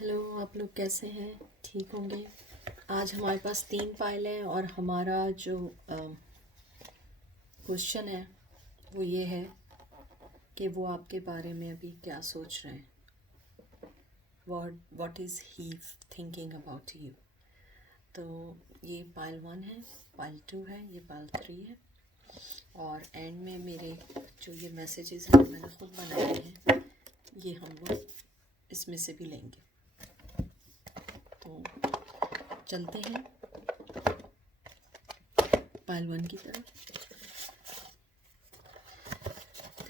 Hello, आप लोग कैसे हैं? ठीक होंगे। आज हमारे पास 3 फाइल हैं और हमारा जो क्वेश्चन है वो ये है कि वो आपके बारे में अभी क्या सोच रहे हैं। What is he thinking about you. तो ये पाइल 1 है, पाइल 2 है, ये पाइल 3 है। और एंड में मेरे जो ये मैसेजेस हैं मैंने खुद बनाए हैं, ये हम लोग इसमें से भी लेंगे। तो चलते हैं पाइल 1 की तरफ।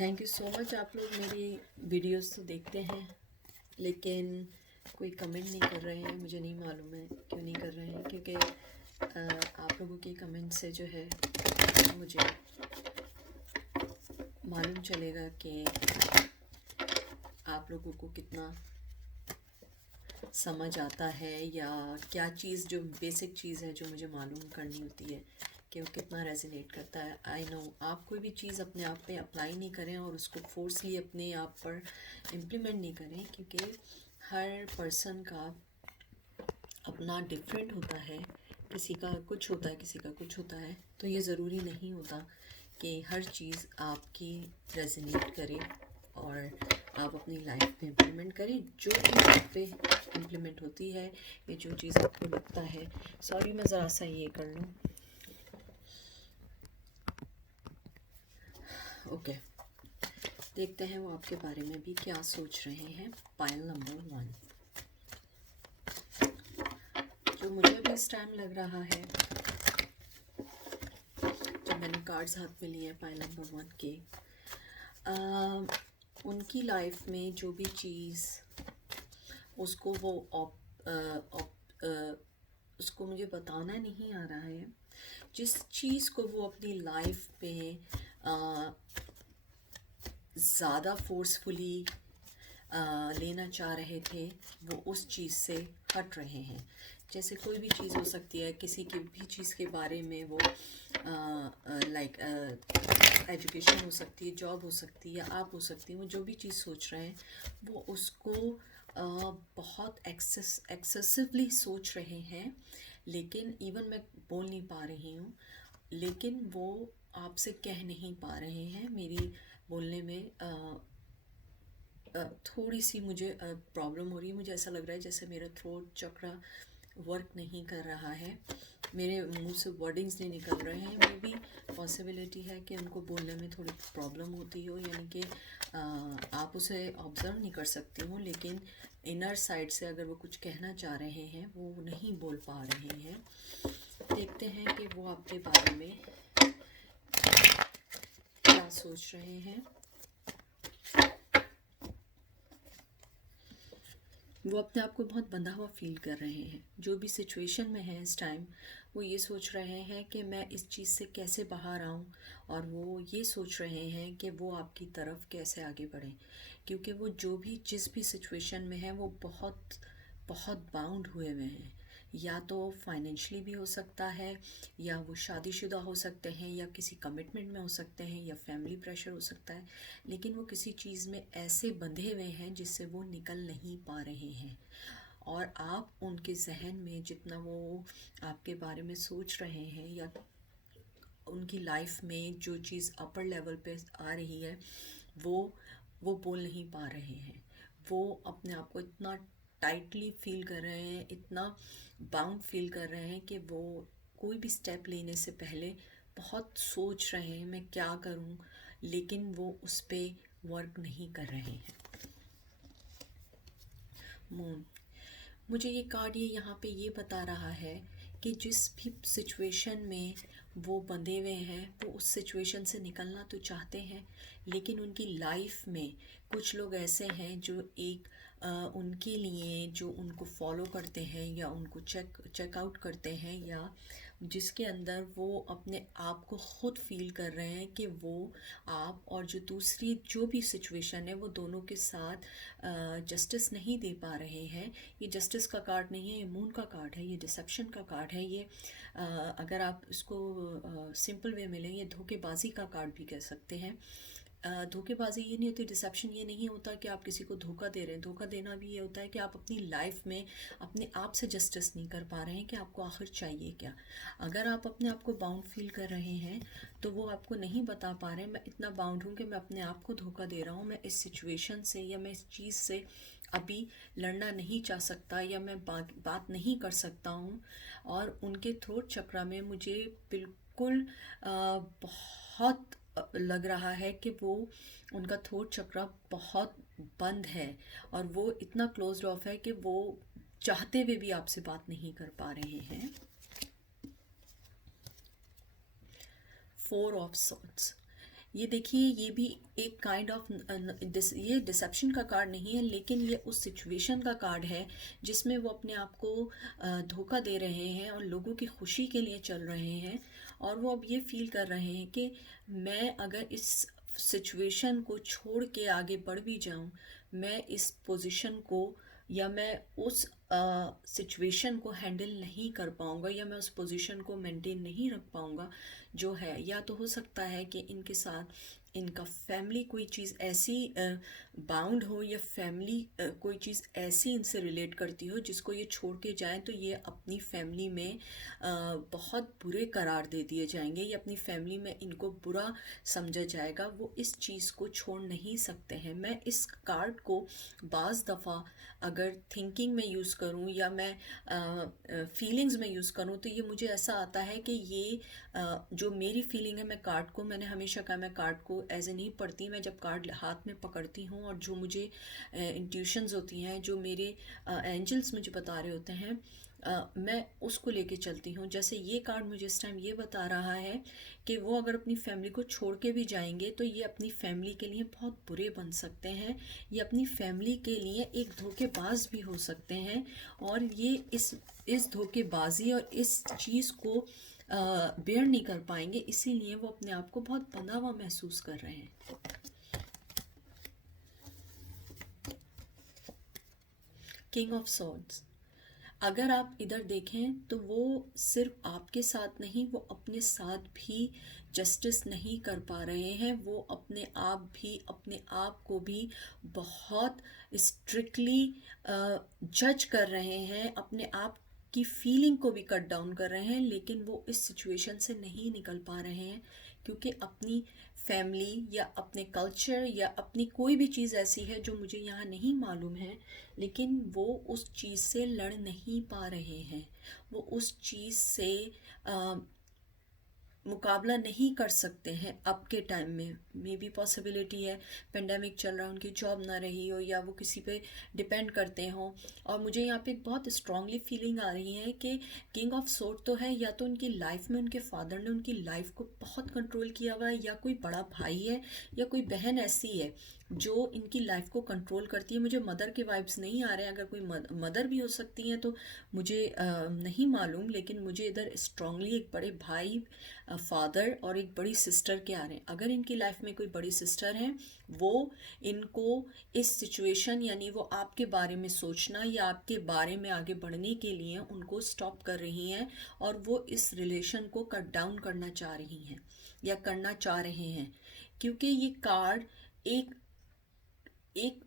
Thank you so much. आप लोग मेरी वीडियोस तो देखते हैं लेकिन कोई कमेंट नहीं कर रहे हैं। मुझे नहीं मालूम है क्यों नहीं कर रहे हैं, क्योंकि आप लोगों के कमेंट से जो है मुझे मालूम चलेगा कि आप लोगों को कितना समझ आता है या क्या चीज़ जो बेसिक चीज़ है जो मुझे मालूम करनी होती है कि वो कितना रेजोनेट करता है। आई नो आप कोई भी चीज़ अपने आप पे अप्लाई नहीं करें और उसको फोर्सली अपने आप पर इम्प्लीमेंट नहीं करें, क्योंकि हर पर्सन का अपना डिफरेंट होता है। किसी का कुछ होता है, किसी का कुछ होता है। तो ये ज़रूरी नहीं होता कि हर चीज़ आपकी रेजोनेट करे और आप अपनी लाइफ में इम्प्लीमेंट करें। जो चीज़ आप पे इम्प्लीमेंट होती है या जो चीज़ आपको लगता है। सॉरी, मैं ज़रा सा ये कर लूँ। ओके, देखते हैं वो आपके बारे में भी क्या सोच रहे हैं। पाइल नंबर 1 जो मुझे भी इस टाइम लग रहा है जब मैंने कार्ड्स हाथ में लिए पाइल नंबर 1 के, उनकी लाइफ में जो भी चीज़ उसको वो उसको मुझे बताना नहीं आ रहा है। जिस चीज़ को वो अपनी लाइफ में ज़्यादा फोर्सफुली लेना चाह रहे थे, वो उस चीज़ से हट रहे हैं। जैसे कोई भी चीज़ हो सकती है, किसी की भी चीज़ के बारे में वो लाइक एजुकेशन हो सकती है, जॉब हो सकती है या आप हो सकती हैं। वो जो भी चीज़ सोच रहे हैं वो उसको बहुत एक्सेसिवली सोच रहे हैं, लेकिन इवन मैं बोल नहीं पा रही हूँ, लेकिन वो आपसे कह नहीं पा रहे हैं। मेरी बोलने में थोड़ी सी मुझे प्रॉब्लम हो रही है। मुझे ऐसा लग रहा है जैसे मेरा थ्रोट चक्रा वर्क नहीं कर रहा है, मेरे मुंह से वर्डिंग्स नहीं निकल रहे हैं। मे बी पॉसिबिलिटी है कि उनको बोलने में थोड़ी प्रॉब्लम होती हो, यानी कि आप उसे ऑब्ज़र्व नहीं कर सकती हूँ, लेकिन इनर साइड से अगर वो कुछ कहना चाह रहे हैं वो नहीं बोल पा रहे हैं। देखते हैं कि वो आपके बारे में क्या सोच रहे हैं। वो अपने आप को बहुत बंधा हुआ फील कर रहे हैं। जो भी सिचुएशन में है इस टाइम, वो ये सोच रहे हैं कि मैं इस चीज़ से कैसे बाहर आऊँ, और वो ये सोच रहे हैं कि वो आपकी तरफ कैसे आगे बढ़ें, क्योंकि वो जो भी जिस भी सिचुएशन में है वो बहुत बहुत बाउंड हुए हुए हैं। या तो फाइनेंशियली भी हो सकता है, या वो शादीशुदा हो सकते हैं, या किसी कमिटमेंट में हो सकते हैं, या फैमिली प्रेशर हो सकता है, लेकिन वो किसी चीज़ में ऐसे बंधे हुए हैं जिससे वो निकल नहीं पा रहे हैं। और आप उनके जहन में जितना वो आपके बारे में सोच रहे हैं, या उनकी लाइफ में जो चीज़ अपर लेवल पे आ रही है, वो वो बोल नहीं पा रहे हैं। वो अपने आप को इतना टाइटली फील कर रहे हैं, इतना बाउंड फील कर रहे हैं कि वो कोई भी स्टेप लेने से पहले बहुत सोच रहे हैं मैं क्या करूं, लेकिन वो उस पर वर्क नहीं कर रहे हैं। मून, मुझे ये कार्ड ये यहाँ पे ये बता रहा है कि जिस भी सिचुएशन में वो बंधे हुए हैं वो उस सिचुएशन से निकलना तो चाहते हैं, लेकिन उनकी लाइफ में कुछ लोग ऐसे हैं जो एक उनके लिए जो उनको फॉलो करते हैं या उनको चेकआउट करते हैं, या जिसके अंदर वो अपने आप को खुद फील कर रहे हैं कि वो आप और जो दूसरी जो भी सिचुएशन है वो दोनों के साथ जस्टिस नहीं दे पा रहे हैं। ये जस्टिस का कार्ड नहीं है, ये मून का कार्ड है, ये डिसेप्शन का कार्ड है। ये अगर आप इसको सिंपल वे में लें, ये धोखेबाजी का कार्ड भी कह सकते हैं। धोखेबाजी ये नहीं होती, डिसेप्शन ये नहीं होता कि आप किसी को धोखा दे रहे हैं। धोखा देना भी ये होता है कि आप अपनी लाइफ में अपने आप से जस्टिस नहीं कर पा रहे हैं कि आपको आखिर चाहिए क्या। अगर आप अपने आप को बाउंड फील कर रहे हैं तो वो आपको नहीं बता पा रहे हैं मैं इतना बाउंड हूँ कि मैं अपने आप को धोखा दे रहा हूँ, मैं इस सिचुएशन से या मैं इस चीज़ से अभी लड़ना नहीं चाह सकता या मैं बात नहीं कर सकता हूँ। और उनके थ्रोट चक्र में मुझे बिल्कुल बहुत लग रहा है कि वो उनका थ्रोट चक्र बहुत बंद है और वो इतना क्लोज्ड ऑफ है कि वो चाहते हुए भी आपसे बात नहीं कर पा रहे हैं। 4 ऑफ सॉर्ट्स, ये देखिए ये भी एक काइंड ऑफ ये डिसेप्शन का कार्ड नहीं है, लेकिन ये उस सिचुएशन का कार्ड है जिसमें वो अपने आप को धोखा दे रहे हैं और लोगों की खुशी के लिए चल रहे हैं। और वो अब ये फील कर रहे हैं कि मैं अगर इस सिचुएशन को छोड़ के आगे बढ़ भी जाऊं, मैं इस पोजीशन को या मैं उस सिचुएशन को हैंडल नहीं कर पाऊंगा या मैं उस पोजीशन को मेंटेन नहीं रख पाऊंगा जो है। या तो हो सकता है कि इनके साथ इनका फैमिली कोई चीज़ ऐसी बाउंड हो या फैमिली कोई चीज़ ऐसी इनसे रिलेट करती हो जिसको ये छोड़ के जाएं तो ये अपनी फैमिली में बहुत बुरे करार दे दिए जाएंगे या अपनी फैमिली में इनको बुरा समझा जाएगा। वो इस चीज़ को छोड़ नहीं सकते हैं। मैं इस कार्ड को बाज़ दफ़ा अगर थिंकिंग में यूज़ करूं या मैं फीलिंग्स में यूज़ करूं तो ये मुझे ऐसा आता है कि ये जो मेरी फीलिंग है, मैं कार्ड को, मैंने हमेशा कहा मैं कार्ड को एज ए नहीं पढ़ती। मैं जब कार्ड हाथ में पकड़ती हूँ और जो मुझे इंट्यूशंस होती हैं, जो मेरे एंजल्स मुझे बता रहे होते हैं, मैं उसको लेके चलती हूँ। जैसे ये कार्ड मुझे इस टाइम ये बता रहा है कि वो अगर अपनी फैमिली को छोड़ के भी जाएंगे तो ये अपनी फैमिली के लिए बहुत बुरे बन सकते हैं, ये अपनी फैमिली के लिए एक धोखेबाज भी हो सकते हैं। और ये इस धोखेबाजी और इस चीज़ को बेयर नहीं कर पाएंगे, इसीलिए वो अपने आप को बहुत बंधा हुआ महसूस कर रहे हैं। किंग ऑफ सॉर्ड्स, अगर आप इधर देखें तो वो सिर्फ आपके साथ नहीं, वो अपने साथ भी जस्टिस नहीं कर पा रहे हैं। वो अपने आप को भी बहुत स्ट्रिक्टली जज कर रहे हैं, अपने आप की फीलिंग को भी कट डाउन कर रहे हैं, लेकिन वो इस सिचुएशन से नहीं निकल पा रहे हैं क्योंकि अपनी फैमिली या अपने कल्चर या अपनी कोई भी चीज़ ऐसी है जो मुझे यहाँ नहीं मालूम है, लेकिन वो उस चीज़ से लड़ नहीं पा रहे हैं। वो उस चीज़ से मुकाबला नहीं कर सकते हैं अब के टाइम में। मे बी पॉसिबिलिटी है पेंडेमिक चल रहा है, उनकी जॉब ना रही हो या वो किसी पे डिपेंड करते हों। और मुझे यहाँ पे एक बहुत स्ट्रांगली फीलिंग आ रही है कि किंग ऑफ सोर्ड तो है, या तो उनकी लाइफ में उनके फादर ने उनकी लाइफ को बहुत कंट्रोल किया हुआ है, या कोई बड़ा भाई है या कोई बहन ऐसी है जो इनकी लाइफ को कंट्रोल करती है। मुझे मदर के वाइब्स नहीं आ रहे हैं, अगर कोई मदर भी हो सकती हैं तो मुझे नहीं मालूम, लेकिन मुझे इधर स्ट्रांगली एक बड़े भाई, फादर और एक बड़ी सिस्टर के आ रहे हैं। अगर इनकी लाइफ में कोई बड़ी सिस्टर है, वो इनको इस सिचुएशन यानी वो आपके बारे में सोचना या आपके बारे में आगे बढ़ने के लिए उनको स्टॉप कर रही हैं और वो इस रिलेशन को कट डाउन करना चाह रही हैं या करना चाह रहे हैं। क्योंकि ये कार्ड एक एक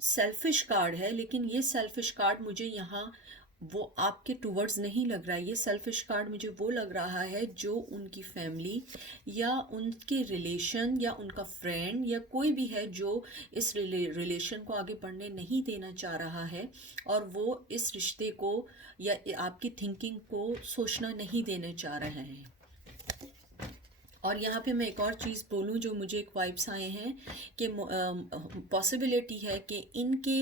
सेल्फिश कार्ड है, लेकिन ये सेल्फिश कार्ड मुझे यहाँ वो आपके टूवर्ड्स नहीं लग रहा है। ये सेल्फिश कार्ड मुझे वो लग रहा है जो उनकी फैमिली या उनके रिलेशन या उनका फ्रेंड या कोई भी है जो इस रिलेशन को आगे बढ़ने नहीं देना चाह रहा है और वो इस रिश्ते को या आपकी थिंकिंग को सोचना नहीं देना चाह रहे हैं। और यहाँ पे मैं एक और चीज़ बोलूँ जो मुझे एक वाइब्स आए हैं कि पॉसिबिलिटी है कि इनके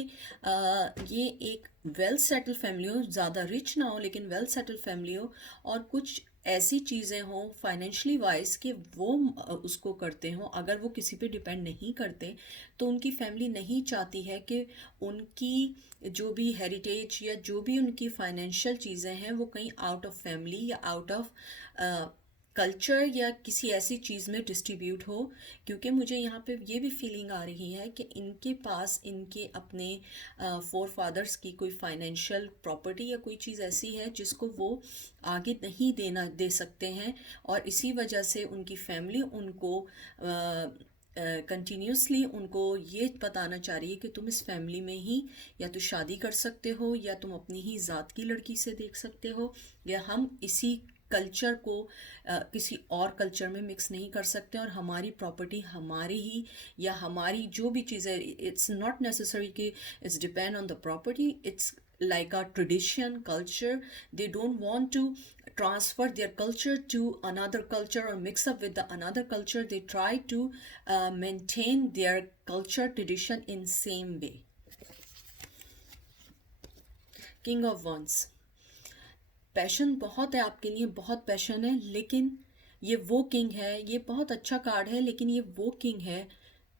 ये एक वेल सेटल फैमिली हो, ज़्यादा रिच ना हो लेकिन वेल सेटल फैमिली हो, और कुछ ऐसी चीज़ें हों फाइनेंशली वाइज कि वो उसको करते हों। अगर वो किसी पे डिपेंड नहीं करते तो उनकी फैमिली नहीं चाहती है कि उनकी जो भी हेरिटेज या जो भी उनकी फाइनेंशियल चीज़ें हैं वो कहीं आउट ऑफ फैमिली या आउट ऑफ कल्चर या किसी ऐसी चीज़ में डिस्ट्रीब्यूट हो। क्योंकि मुझे यहाँ पे ये भी फीलिंग आ रही है कि इनके पास इनके अपने फोर फादर्स की कोई फाइनेंशियल प्रॉपर्टी या कोई चीज़ ऐसी है जिसको वो आगे नहीं दे सकते हैं, और इसी वजह से उनकी फैमिली उनको कंटिन्यूसली उनको ये बताना चाह रही है कि तुम इस फैमिली में ही या तो शादी कर सकते हो या तुम अपनी ही ज़ात की लड़की से देख सकते हो, या हम इसी कल्चर को किसी और कल्चर में मिक्स नहीं कर सकते, और हमारी प्रॉपर्टी हमारी ही, या हमारी जो भी चीज़ है, इट्स नॉट नेसेसरी कि it's depend on the property, it's like a tradition culture. They don't want to transfer their culture to another culture or mix up with the another culture. They try to maintain their culture tradition in same way. King of Wands. Passion बहुत है आपके लिए, बहुत passion है, लेकिन ये वो king है, ये बहुत अच्छा कार्ड है, लेकिन ये वो किंग है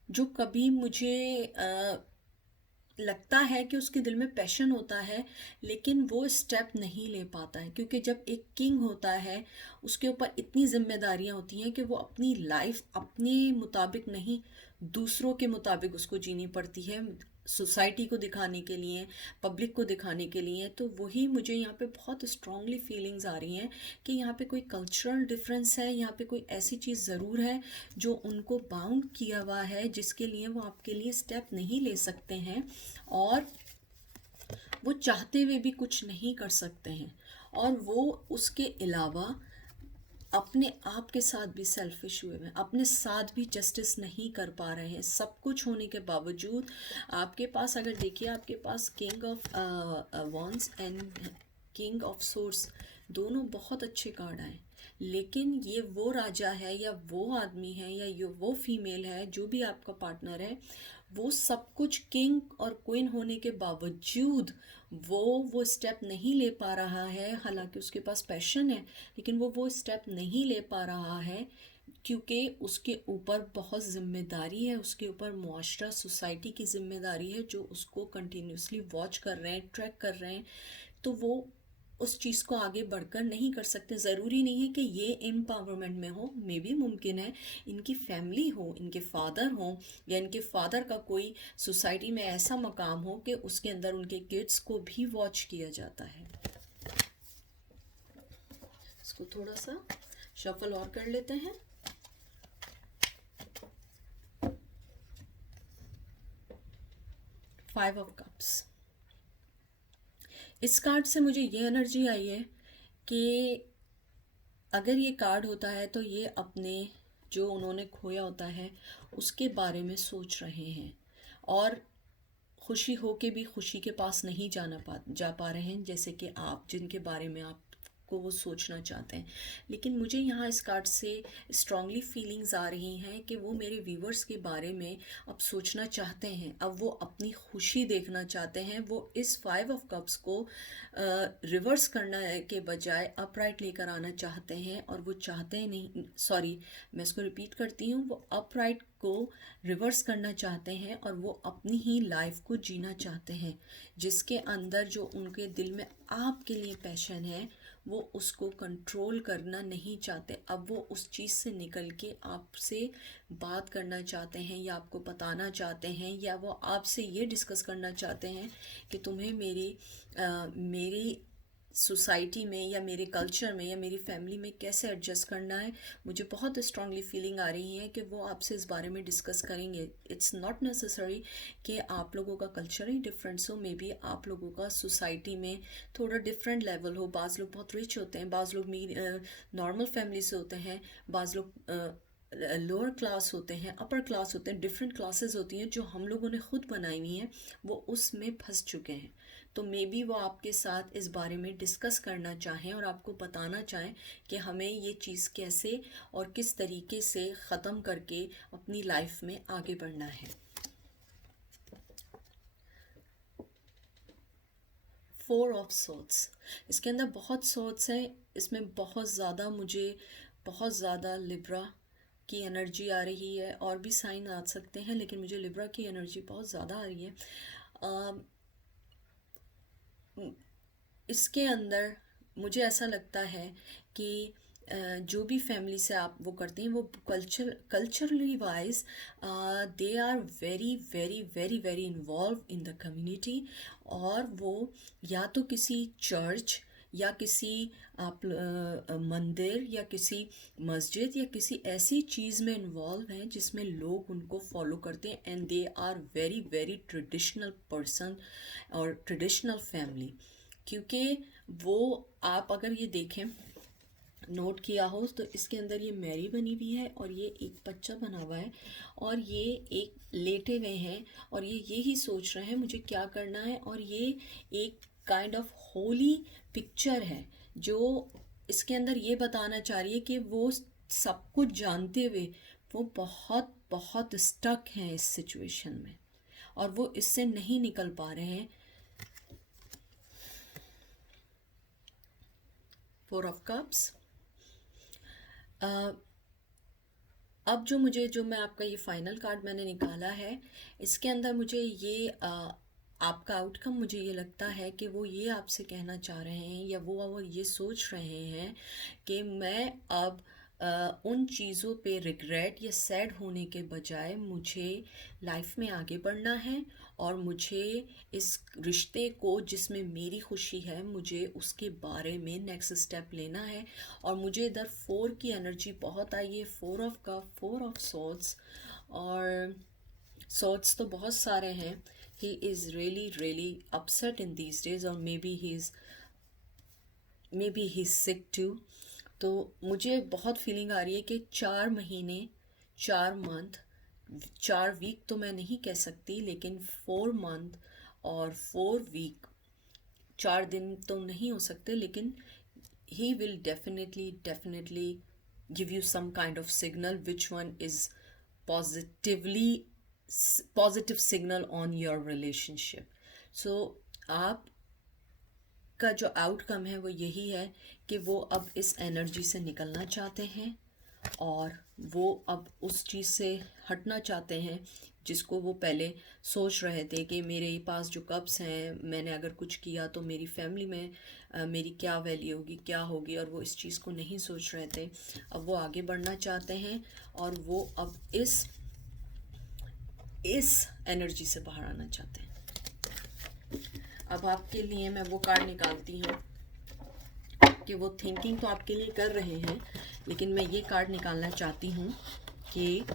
जो कभी मुझे लगता है कि उसके दिल में पैशन होता है लेकिन वो स्टेप नहीं ले पाता है, क्योंकि जब एक किंग होता है उसके ऊपर इतनी जिम्मेदारियां होती हैं कि वो अपनी लाइफ अपने मुताबिक नहीं, दूसरों के मुताबिक उसको जीनी पड़ती है, सोसाइटी को दिखाने के लिए, पब्लिक को दिखाने के लिए। तो वही मुझे यहाँ पे बहुत स्ट्रांगली फीलिंग्स आ रही हैं कि यहाँ पे कोई कल्चरल डिफरेंस है, यहाँ पे कोई ऐसी चीज़ ज़रूर है जो उनको बाउंड किया हुआ है, जिसके लिए वो आपके लिए स्टेप नहीं ले सकते हैं, और वो चाहते हुए भी कुछ नहीं कर सकते हैं, और वो उसके अलावा अपने आप के साथ भी सेल्फिश हुए हैं, अपने साथ भी जस्टिस नहीं कर पा रहे हैं। सब कुछ होने के बावजूद आपके पास, अगर देखिए आपके पास king of wands and king of swords दोनों बहुत अच्छे कार्ड आए, लेकिन ये वो राजा है या वो आदमी है या ये वो फीमेल है, जो भी आपका पार्टनर है, वो सब कुछ किंग और क्वीन होने के बावजूद वो स्टेप नहीं ले पा रहा है। हालांकि उसके पास पैशन है, लेकिन वो स्टेप नहीं ले पा रहा है क्योंकि उसके ऊपर बहुत ज़िम्मेदारी है, उसके ऊपर मुआशरा सोसाइटी की ज़िम्मेदारी है जो उसको कंटिन्यूसली वॉच कर रहे हैं, ट्रैक कर रहे हैं। तो वो उस चीज़ को आगे बढ़कर नहीं कर सकते। ज़रूरी नहीं है कि ये एम्पावरमेंट में हो, मे भी मुमकिन है इनकी फैमिली हो, इनके फादर हो, या इनके फादर का कोई सोसाइटी में ऐसा मकाम हो कि उसके अंदर उनके किड्स को भी वॉच किया जाता है। इसको थोड़ा सा शफल और कर लेते हैं। Five of cups. इस कार्ड से मुझे ये एनर्जी आई है कि अगर ये कार्ड होता है तो ये अपने जो उन्होंने खोया होता है उसके बारे में सोच रहे हैं, और खुशी हो के भी खुशी के पास नहीं जा पा रहे हैं, जैसे कि आप जिनके बारे में आपको वो सोचना चाहते हैं। लेकिन मुझे यहाँ इस कार्ड से स्ट्रांगली फीलिंग्स आ रही हैं कि वो मेरे व्यूवर्स के बारे में अब सोचना चाहते हैं, अब वो अपनी खुशी देखना चाहते हैं। वो इस फाइव ऑफ कप्स को रिवर्स करना के बजाय अपराइट लेकर आना चाहते हैं, और वो चाहते हैं नहीं, सॉरी मैं इसको रिपीट करती हूँ, वो अपराइट को रिवर्स करना चाहते हैं और वो अपनी ही लाइफ को जीना चाहते हैं, जिसके अंदर जो उनके दिल में आपके लिए पैशन है वो उसको कंट्रोल करना नहीं चाहते। अब वो उस चीज़ से निकल के आपसे बात करना चाहते हैं, या आपको बताना चाहते हैं, या वो आपसे ये डिस्कस करना चाहते हैं कि तुम्हें मेरी सोसाइटी में या मेरे कल्चर में या मेरी फैमिली में कैसे एडजस्ट करना है। मुझे बहुत स्ट्रांगली फीलिंग आ रही है कि वो आपसे इस बारे में डिस्कस करेंगे। इट्स नॉट नेसेसरी कि आप लोगों का कल्चर ही डिफरेंस हो, मे बी आप लोगों का सोसाइटी में थोड़ा डिफरेंट लेवल हो। बाज़ लोग बहुत रिच होते हैं, बाज़ लोग नॉर्मल फैमिली से होते हैं, बाज़ लोग लोअर क्लास होते हैं, अपर क्लास होते हैं, डिफरेंट क्लासेस होती हैं जो हम लोगों ने खुद बनाई हुई हैं, वो उसमें फंस चुके हैं। तो मे बी वो आपके साथ इस बारे में डिस्कस करना चाहें और आपको बताना चाहें कि हमें ये चीज़ कैसे और किस तरीके से ख़त्म करके अपनी लाइफ में आगे बढ़ना है। फोर ऑफ सोर्ड्स, इसके अंदर बहुत सोर्ड्स हैं, इसमें बहुत ज़्यादा लिब्रा की एनर्जी आ रही है, और भी साइन आ सकते हैं, लेकिन मुझे लिब्रा की एनर्जी बहुत ज़्यादा आ रही है। इसके अंदर मुझे ऐसा लगता है कि जो भी फैमिली से आप वो करते हैं वो culturally wise they are very very very very involve in the community, और वो या तो किसी चर्च या किसी आप मंदिर या किसी मस्जिद या किसी ऐसी चीज़ में इन्वॉल्व हैं जिसमें लोग उनको फॉलो करते हैं, and they are very very traditional person और ट्रेडिशनल फैमिली। क्योंकि वो, आप अगर ये देखें, नोट किया हो तो इसके अंदर ये मैरी बनी हुई है और ये एक बच्चा बना हुआ है और ये एक लेटे हुए हैं और ये यही सोच रहे हैं मुझे क्या करना है। और ये एक काइंड ऑफ होली पिक्चर है जो इसके अंदर ये बताना चाह रही है कि वो सब कुछ जानते हुए वो बहुत बहुत स्टक हैं इस सिचुएशन में और वो इससे नहीं निकल पा रहे हैं। 4 ऑफ कप्स। अब जो मैं आपका ये फाइनल कार्ड मैंने निकाला है, इसके अंदर मुझे ये आपका आउटकम मुझे ये लगता है कि वो ये आपसे कहना चाह रहे हैं या वो ये सोच रहे हैं कि मैं अब उन चीज़ों पे रिग्रेट या सैड होने के बजाय मुझे लाइफ में आगे बढ़ना है और मुझे इस रिश्ते को जिसमें मेरी खुशी है मुझे उसके बारे में नेक्स्ट स्टेप लेना है। और मुझे इधर 4 की एनर्जी बहुत आई है, 4 ऑफ कप, 4 ऑफ सॉर्ड्स, और सॉर्ड्स तो बहुत सारे हैं। He is really really upset in these days और maybe he is sick too. तो मुझे बहुत फीलिंग आ रही है कि 4 महीने, 4 मंथ, 4 वीक तो मैं नहीं कह सकती, लेकिन 4 मंथ और 4 वीक, 4 दिन तो नहीं हो सकते, लेकिन he will definitely give you some kind of signal which one is positive signal on your relationship. So आप का जो आउटकम है वो यही है कि वो अब इस एनर्जी से निकलना चाहते हैं और वो अब उस चीज़ से हटना चाहते हैं जिसको वो पहले सोच रहे थे कि मेरे पास जो कप्स हैं, मैंने अगर कुछ किया तो मेरी फैमिली में मेरी क्या वैल्यू होगी, क्या होगी, और वो इस चीज़ को नहीं सोच रहे थे। अब वो आगे बढ़ना चाहते हैं और वो अब इस एनर्जी से बाहर आना चाहते हैं। अब आपके लिए मैं वो कार्ड निकालती हूँ कि वो थिंकिंग तो आपके लिए कर रहे हैं, लेकिन मैं ये कार्ड निकालना चाहती हूँ कि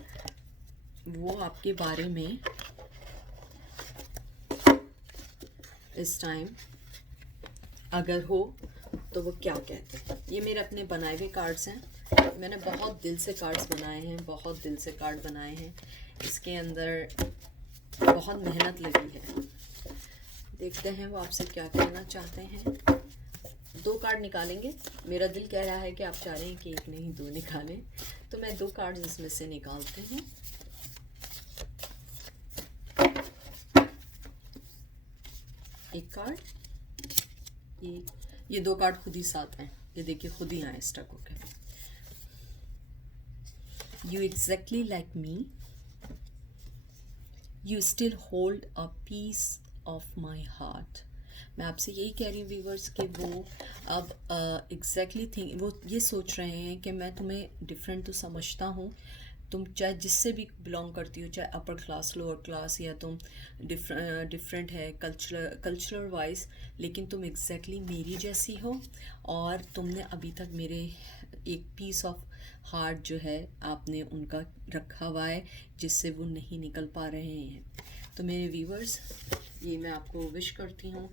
वो आपके बारे में इस टाइम अगर हो तो वो क्या कहते हैं। ये मेरे अपने बनाए हुए कार्ड्स हैं, मैंने बहुत दिल से कार्ड्स बनाए हैं, बहुत दिल से कार्ड बनाए हैं, इसके अंदर बहुत मेहनत लगी है। देखते हैं वो आपसे क्या कहना चाहते हैं। 2 कार्ड निकालेंगे, मेरा दिल कह रहा है कि आप चाह रहे हैं कि 1 नहीं 2 निकालें, तो मैं 2 कार्ड इसमें से निकालते हैं। एक कार्ड, ये 2 कार्ड खुद ही साथ हैं, ये देखिए खुद ही आए स्टक होके। You exactly like me, you still hold a piece of my heart. मैं आपसे यही कह रही हूँ व्यूवर्स कि वो अब एग्जैक्टली थिंक वो ये सोच रहे हैं कि मैं तुम्हें डिफरेंट तो समझता हूँ, तुम चाहे जिससे भी बिलोंग करती हो, चाहे अपर क्लास लोअर क्लास, या तुम डिफरेंट है कल्चरल वाइज, लेकिन तुम एग्जैक्टली मेरी जैसी हो और तुमने अभी तक मेरे एक पीस ऑफ हार्ट जो है आपने उनका रखा हुआ है जिससे वो नहीं निकल पा रहे हैं। तो मेरे व्यूवर्स, ये मैं आपको विश करती हूँ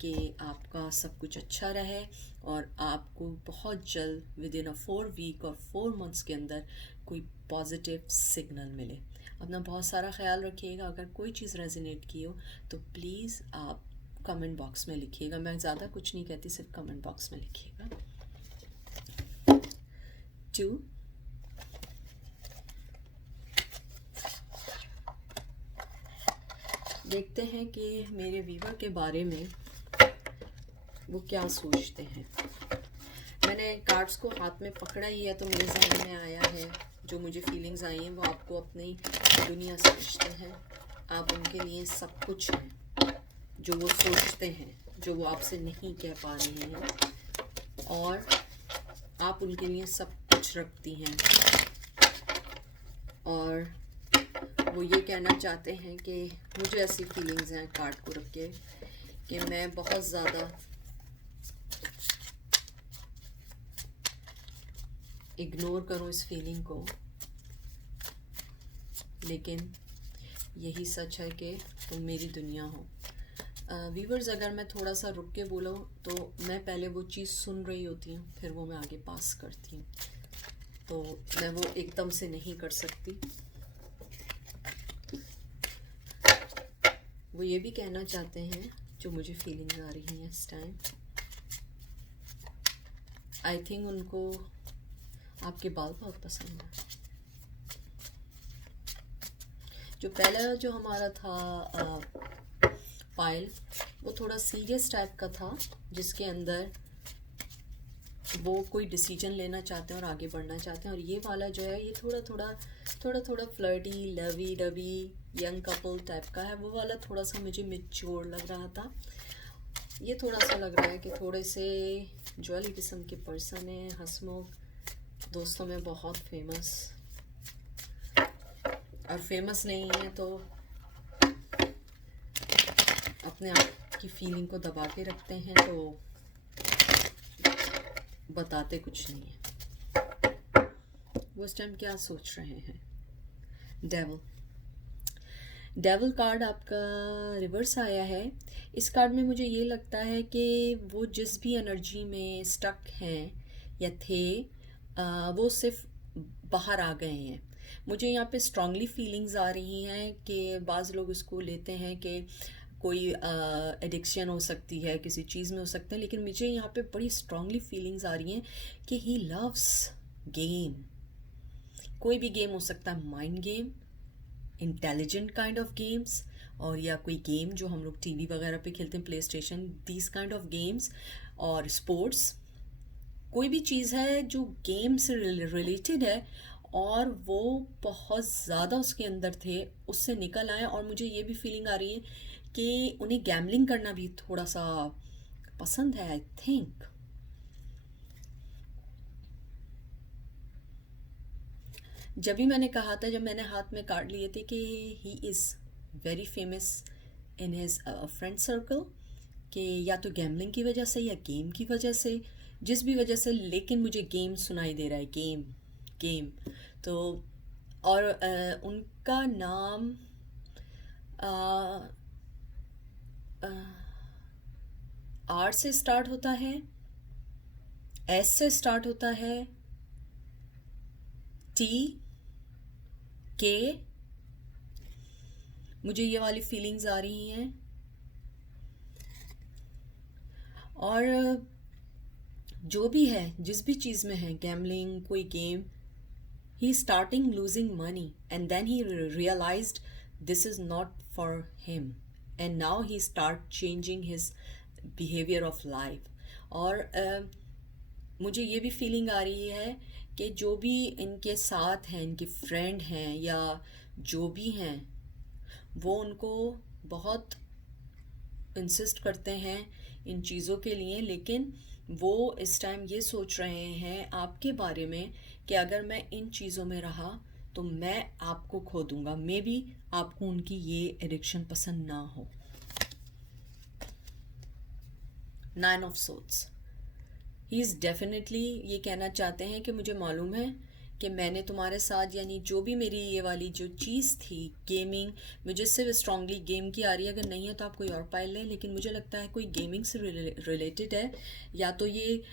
कि आपका सब कुछ अच्छा रहे और आपको बहुत जल्द विद इन 4 वीक और 4 मंथ्स के अंदर कोई पॉजिटिव सिग्नल मिले। अपना बहुत सारा ख्याल रखिएगा। अगर कोई चीज़ रेजोनेट की हो तो प्लीज़ आप कमेंट बॉक्स में लिखिएगा। मैं ज़्यादा कुछ नहीं कहती, सिर्फ कमेंट बॉक्स में लिखिएगा। 2 देखते हैं कि मेरे व्यूवर के बारे में वो क्या सोचते हैं। मैंने कार्ड्स को हाथ में पकड़ा ही है तो मेरे जहन में आया है, जो मुझे फीलिंग्स आई हैं वो आपको अपनी दुनिया समझते हैं। आप उनके लिए सब कुछ हैं, जो वो सोचते हैं, जो वो आपसे नहीं कह पा रहे हैं, और आप उनके लिए सब कुछ रखती हैं। और वो ये कहना चाहते हैं कि मुझे ऐसी फीलिंग्स हैं कार्ड को रख के कि मैं बहुत ज़्यादा इग्नोर करूं इस फीलिंग को, लेकिन यही सच है कि तुम मेरी दुनिया हो। व्यूवर्स, अगर मैं थोड़ा सा रुक के बोलूँ तो मैं पहले वो चीज़ सुन रही होती हूँ, फिर वो मैं आगे पास करती हूँ, तो मैं वो एकदम से नहीं कर सकती। वो ये भी कहना चाहते हैं जो मुझे फीलिंग आ रही है इस टाइम। आई थिंक उनको आपके बाल बहुत पसंद है। जो पहला जो हमारा था पायल, वो थोड़ा सीरियस टाइप का था, जिसके अंदर वो कोई डिसीजन लेना चाहते हैं और आगे बढ़ना चाहते हैं। और ये वाला जो है, ये थोड़ा थोड़ा flirty, lovey dovey, young couple type का है। वो वाला थोड़ा सा मुझे मैच्योर लग रहा था। ये थोड़ा सा लग रहा है कि थोड़े से जॉली किस्म के पर्सन है, हंसमुख, दोस्तों में बहुत फेमस, और फेमस नहीं है तो अपने आप की फीलिंग को दबा के रखते हैं, तो बताते कुछ नहीं है। वो इस टाइम क्या सोच रहे हैं? डेविल, डेविल कार्ड आपका रिवर्स आया है। इस कार्ड में मुझे ये लगता है कि वो जिस भी एनर्जी में स्टक हैं या थे, वो सिर्फ बाहर आ गए हैं। मुझे यहाँ पे स्ट्रांगली फीलिंग्स आ रही हैं कि बाज़ लोग इसको लेते हैं कि कोई एडिक्शन हो सकती है, किसी चीज़ में हो सकता है, लेकिन मुझे यहाँ पे बड़ी स्ट्रांगली फीलिंग्स आ रही हैं कि ही लव्स गेम। कोई भी गेम हो सकता है, mind game, intelligent kind of games, और या कोई गेम जो हम लोग टीवी वगैरह पे खेलते हैं, play station, these kind of games, और स्पोर्ट्स। कोई भी चीज़ है जो गेम से रिलेटेड है और वो बहुत ज़्यादा उसके अंदर थे, उससे निकल आए। और मुझे ये भी फीलिंग आ रही है कि उन्हें गैम्बलिंग करना भी थोड़ा सा पसंद है, आई थिंक। जब भी मैंने कहा था, जब मैंने हाथ में कार्ड लिए थे कि he is very famous in his friend circle, कि या तो गैम्बलिंग की वजह से या गेम की वजह से, जिस भी वजह से, लेकिन मुझे गेम सुनाई दे रहा है, गेम गेम। तो और उनका नाम आर से स्टार्ट होता है, एस से स्टार्ट होता है, टी, के, मुझे ये वाली फीलिंग्स आ रही हैं। और जो भी है, जिस भी चीज़ में है, गैम्बलिंग, कोई game, he is starting losing money, and then he realized this is not for him, and now he start changing his behavior of life. और मुझे ये भी फीलिंग आ रही है कि जो भी इनके साथ हैं, इनके फ्रेंड हैं या जो भी हैं, वो उनको बहुत इंसिस्ट करते हैं इन चीज़ों के लिए, लेकिन वो इस टाइम ये सोच रहे हैं आपके बारे में कि अगर मैं इन चीज़ों में रहा तो मैं आपको खो दूंगा। मे बी आपको उनकी ये एडिक्शन पसंद ना हो। 9 of shots, he is definitely ये कहना चाहते हैं कि मुझे मालूम है कि मैंने तुम्हारे साथ, यानी जो भी मेरी ये वाली जो चीज़ थी गेमिंग, मुझे सिर्फ स्ट्रांगली गेम की आ रही है। अगर नहीं है तो आप कोई और पाइल लें, लेकिन मुझे लगता है कोई गेमिंग से रिलेटेड है, या तो ये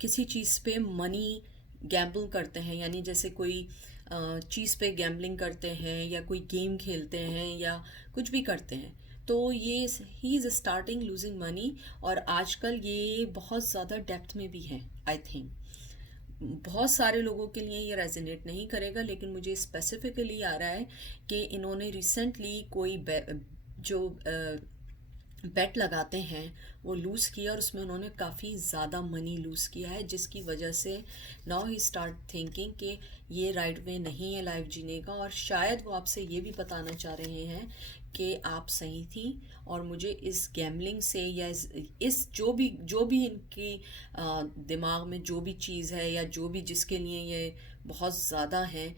किसी चीज़ पे मनी गैम्बल करते हैं, यानी जैसे कोई चीज़ पे गैम्बलिंग करते हैं या कोई गेम खेलते हैं या कुछ भी करते हैं, तो ये he is starting losing money. और आजकल ये बहुत ज़्यादा डेप्थ में भी है। आई थिंक बहुत सारे लोगों के लिए ये रेजोनेट नहीं करेगा, लेकिन मुझे स्पेसिफिकली आ रहा है कि इन्होंने रिसेंटली कोई जो बेट लगाते हैं वो लूज़ किया, और उसमें उन्होंने काफ़ी ज़्यादा मनी लूज़ किया है, जिसकी वजह से नाउ ही स्टार्ट थिंकिंग कि ये राइट वे नहीं है लाइफ जीने का। और शायद वो आपसे ये भी बताना चाह रहे हैं कि आप सही थी, और मुझे इस गैम्बलिंग से या इस जो भी इनकी दिमाग में जो भी चीज़ है या जो भी जिसके लिए ये बहुत ज़्यादा है,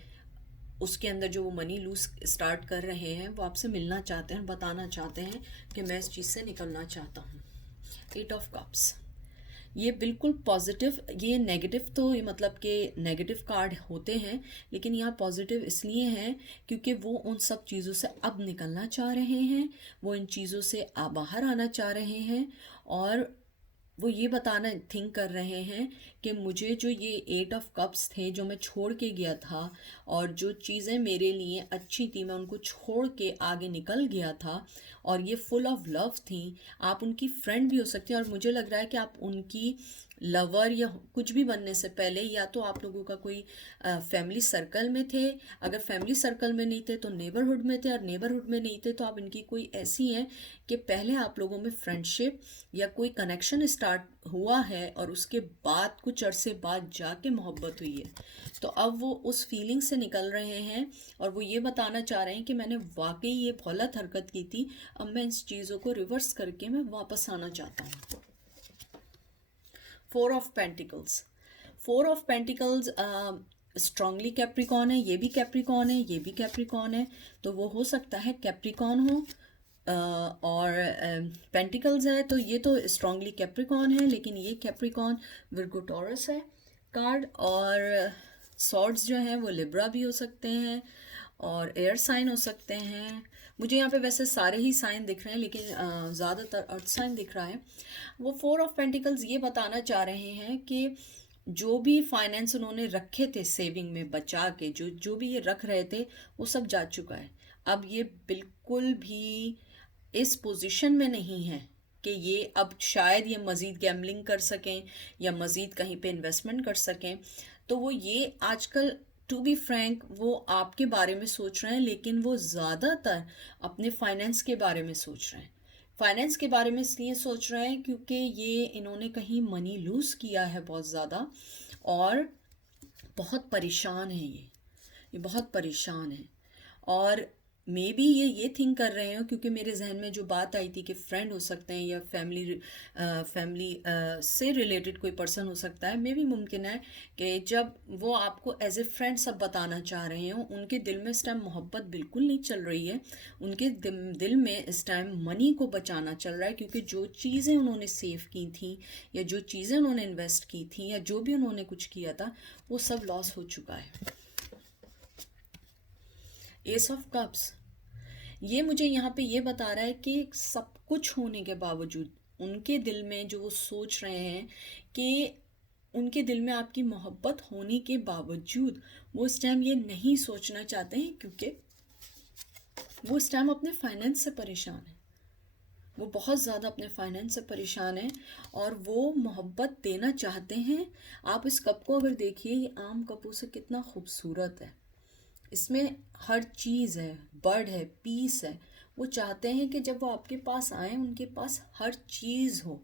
उसके अंदर जो वो मनी लूज स्टार्ट कर रहे हैं, वो आपसे मिलना चाहते हैं, बताना चाहते हैं कि मैं इस चीज़ से निकलना चाहता हूँ। 8 ऑफ कप्स, ये बिल्कुल पॉजिटिव, ये नेगेटिव तो ये मतलब कि नेगेटिव कार्ड होते हैं, लेकिन यहाँ पॉजिटिव इसलिए हैं क्योंकि वो उन सब चीज़ों से अब निकलना चाह रहे हैं, वो इन चीज़ों से बाहर आना चाह रहे हैं। और वो ये बताना थिंक कर रहे हैं कि मुझे जो ये 8 ऑफ कप्स थे जो मैं छोड़ के गया था, और जो चीज़ें मेरे लिए अच्छी थी मैं उनको छोड़ के आगे निकल गया था, और ये फुल ऑफ लव थी। आप उनकी फ्रेंड भी हो सकती हैं, और मुझे लग रहा है कि आप उनकी लवर या कुछ भी बनने से पहले या तो आप लोगों का कोई फैमिली सर्कल में थे, अगर फैमिली सर्कल में नहीं थे तो नेबरहुड में थे, और नेबरहुड में नहीं थे तो आप इनकी कोई ऐसी हैं कि पहले आप लोगों में फ्रेंडशिप या कोई कनेक्शन स्टार्ट हुआ है और उसके बाद कुछ अरसे बाद जाके मोहब्बत हुई है। तो अब वो उस फीलिंग से निकल रहे हैं, और वो ये बताना चाह रहे हैं कि मैंने वाकई ये गलत हरकत की थी, अब मैं इस चीज़ों को रिवर्स करके मैं वापस आना चाहता हूँ। 4 of pentacles, 4 of pentacles strongly Capricorn है, ये भी कैप्रिकॉन है, ये भी कैप्रिकॉन है, तो वो हो सकता है कैप्रिकॉन हो। और पेंटिकल्स है तो ये तो स्ट्रांगली कैप्रिकॉन है, लेकिन ये कैप्रिकॉन विर्गो टॉरस है कार्ड। और सॉर्ड्स जो हैं वो लिब्रा भी हो सकते हैं और एयर साइन हो सकते हैं। मुझे यहाँ पे वैसे सारे ही साइन दिख रहे हैं, लेकिन ज़्यादातर अर्थ साइन दिख रहा है। वो 4 ऑफ पेंटिकल्स ये बताना चाह रहे हैं कि जो भी फाइनेंस उन्होंने रखे थे सेविंग में बचा के, जो जो भी ये रख रहे थे वो सब जा चुका है। अब ये बिल्कुल भी इस पोजीशन में नहीं है कि ये अब शायद ये मज़ीद गैम्बलिंग कर सकें या मज़ीद कहीं पे इन्वेस्टमेंट कर सकें। तो वो ये आजकल, टू बी फ्रैंक, वो आपके बारे में सोच रहे हैं, लेकिन वो ज़्यादातर अपने फाइनेंस के बारे में सोच रहे हैं। फाइनेंस के बारे में इसलिए सोच रहे हैं क्योंकि ये इन्होंने कहीं मनी लूज़ किया है बहुत ज़्यादा, और बहुत परेशान है ये बहुत परेशान है। और मे बी ये थिंक कर रहे हो क्योंकि मेरे जहन में जो बात आई थी कि फ्रेंड हो सकते हैं या फैमिली से रिलेटेड कोई पर्सन हो सकता है। मे बी मुमकिन है कि जब वो आपको एज ए फ्रेंड सब बताना चाह रहे हो, उनके दिल में इस टाइम मोहब्बत बिल्कुल नहीं चल रही है, उनके दिल में इस टाइम मनी को बचाना चल रहा है, क्योंकि जो चीज़ें उन्होंने सेव की थी या जो चीज़ें उन्होंने इन्वेस्ट की थी या जो भी उन्होंने कुछ किया था वो सब लॉस हो चुका है। एस ऑफ कप्स, ये मुझे यहाँ पे ये बता रहा है कि सब कुछ होने के बावजूद उनके दिल में जो वो सोच रहे हैं कि उनके दिल में आपकी मोहब्बत होने के बावजूद वो इस टाइम ये नहीं सोचना चाहते हैं, क्योंकि वो इस टाइम अपने फाइनेंस से परेशान है। वो बहुत ज़्यादा अपने फाइनेंस से परेशान है और वो मोहब्बत देना चाहते हैं। आप इस कप को अगर देखिए, ये आम कपों से कितना खूबसूरत है, इसमें हर चीज़ है, बर्ड है, पीस है। वो चाहते हैं कि जब वो आपके पास आए उनके पास हर चीज़ हो,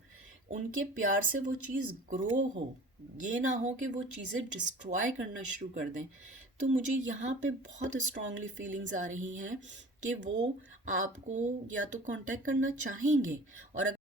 उनके प्यार से वो चीज़ ग्रो हो, ये ना हो कि वो चीज़ें डिस्ट्रॉय करना शुरू कर दें। तो मुझे यहाँ पे बहुत स्ट्रांगली फीलिंग्स आ रही हैं कि वो आपको या तो कांटेक्ट करना चाहेंगे, और